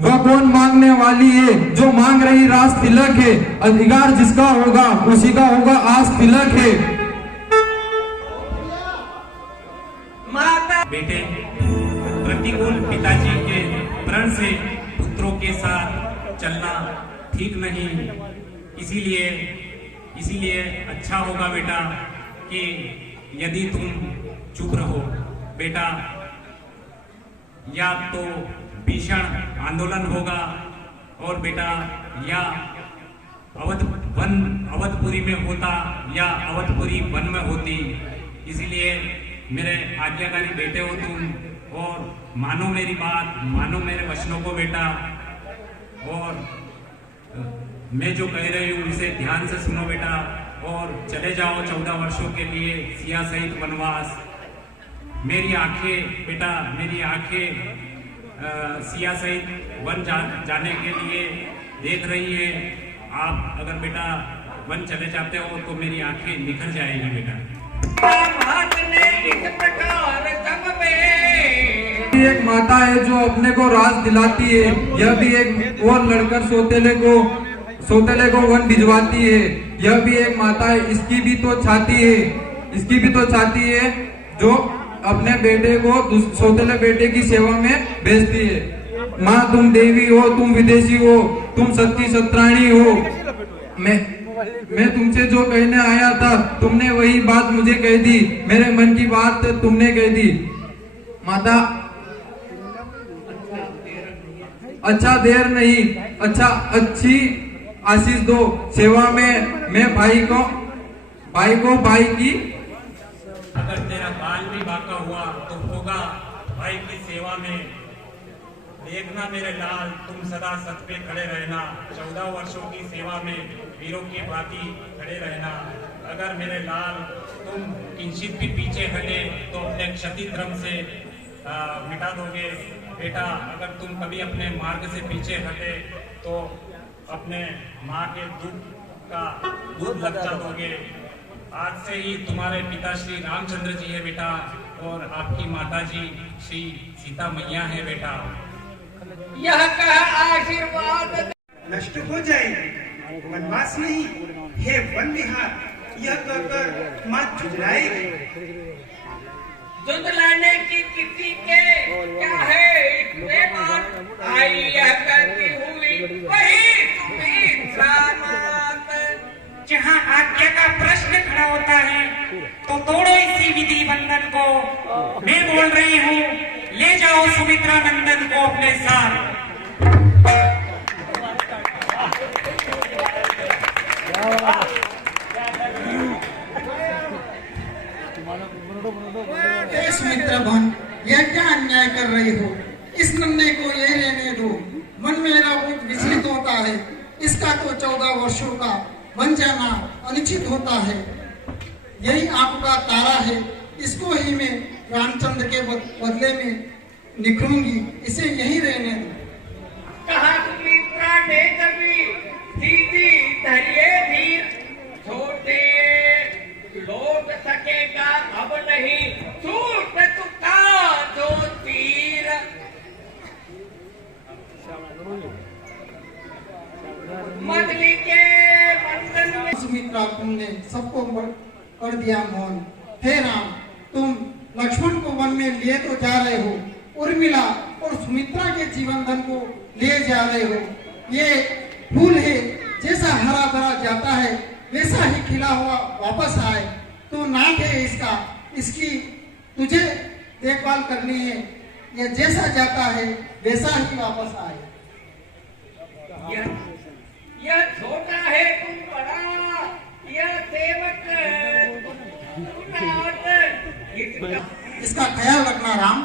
वह कौन मांगने वाली है जो मांग रही रास तिलक है। अधिकार जिसका होगा उसी का होगा आस तिलक है। माता बेटे प्रतिकूल पिताजी के प्रण से पुत्रों के साथ चलना ठीक नहीं। इसीलिए अच्छा होगा बेटा कि यदि तुम चुप रहो बेटा, या तो भीषण आंदोलन होगा और बेटा या अवधपुरी में होता या अवधपुरी वन में होती। इसीलिए मेरे आज्ञाकारी बेटे हो तुम और मानो मेरी बात, मानो मेरे वचनों को बेटा, और मैं जो कह रही हूँ उसे ध्यान से सुनो बेटा और चले जाओ 14 वर्षों के लिए सिया सहित वनवास। मेरी आंखें बेटा, मेरी आंखें सिया सहित वन जाने के लिए देख रही है। आप अगर बेटा वन चले जाते हो तो मेरी आंखें निखर जाएगी बेटा। एक माता है जो अपने को राज दिलाती है, यह भी एक और लड़कर सोतेले को वन भिजवाती है। यह भी एक माता है, इसकी भी तो छाती है जो अपने बेटे को सोतेले बेटे की सेवा में भेजती है। माँ तुम देवी हो, तुम विदेशी हो, तुम सती सत्राणी हो। मैं तुमसे जो कहने आया था तुमने वही बात मुझे कह दी, मेरे मन की बात तुमने कह दी। माता अच्छा देर नहीं, अच्छी आशीष दो। सेवा में मैं भाई को भाई की। अगर तेरा बाल भी बाका हुआ तो होगा भाई की सेवा में। देखना मेरे लाल, तुम सदा सत पे खड़े रहना। 14 वर्षों की सेवा में वीरों की भांति खड़े रहना। अगर मेरे लाल तुम किंचित भी पीछे हटे तो अपने क्षति धर्म से मिटा दोगे बेटा। अगर तुम कभी अपने मार्ग से पीछे हटे तो अपने माँ के दूध लज्जा दोगे। आज से ही तुम्हारे पिता श्री रामचंद्र जी है बेटा और आपकी माता जी श्री सीता मैया है बेटा। यह कह आशीर्वाद नष्ट हो जाएगी, वनवास नहीं हे वन विहार, यह कहकर माँ झुंझलाएगी। झुंझलाने की किसी के क्या है बात आई, यह कहती हुई वही तुम्हें सामात। जहाँ आज्ञा का प्रश्न खड़ा होता है तो तोड़ो इसी विधि बंधन को। मैं बोल रही हूँ, ले जाओ सुमित्रा नंदन को अपने साथ। सुमित्रा बहन, यह क्या अन्याय कर रही हो? इस नन्हे को ये रहने दो। मन मेरा बहुत विचलित होता है। इसका तो 14 वर्षों का बन जाना अनिश्चित होता है। यही आपका तारा है, इसको ही मैं रामचंद्र के बदले में निखरूंगी। इसे यहीं रहने दो। कहा सुमित्रा ने कभी सीधी धैर्य धीर, छोटे लौट सकेगा अब नहीं छूट चुका जो तीर। मगली के मंडल में सुमित्रा तुमने सबको कर दिया मौन। हे राम, तुम लक्ष्मण को वन में लिए तो जा रहे हो, उर्मिला और सुमित्रा के जीवन धन को ले जा रहे हो। ये फूल है, जैसा हरा भरा जाता है वैसा ही खिला हुआ वापस आए। तो नाक है इसका, इसकी तुझे देखभाल करनी है। ये जैसा जाता है वैसा ही वापस आए। यह छोटा है तुम बड़ा, यह सेवक इसका ख्याल रखना राम।